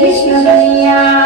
谁喜欢你呀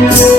Thank you.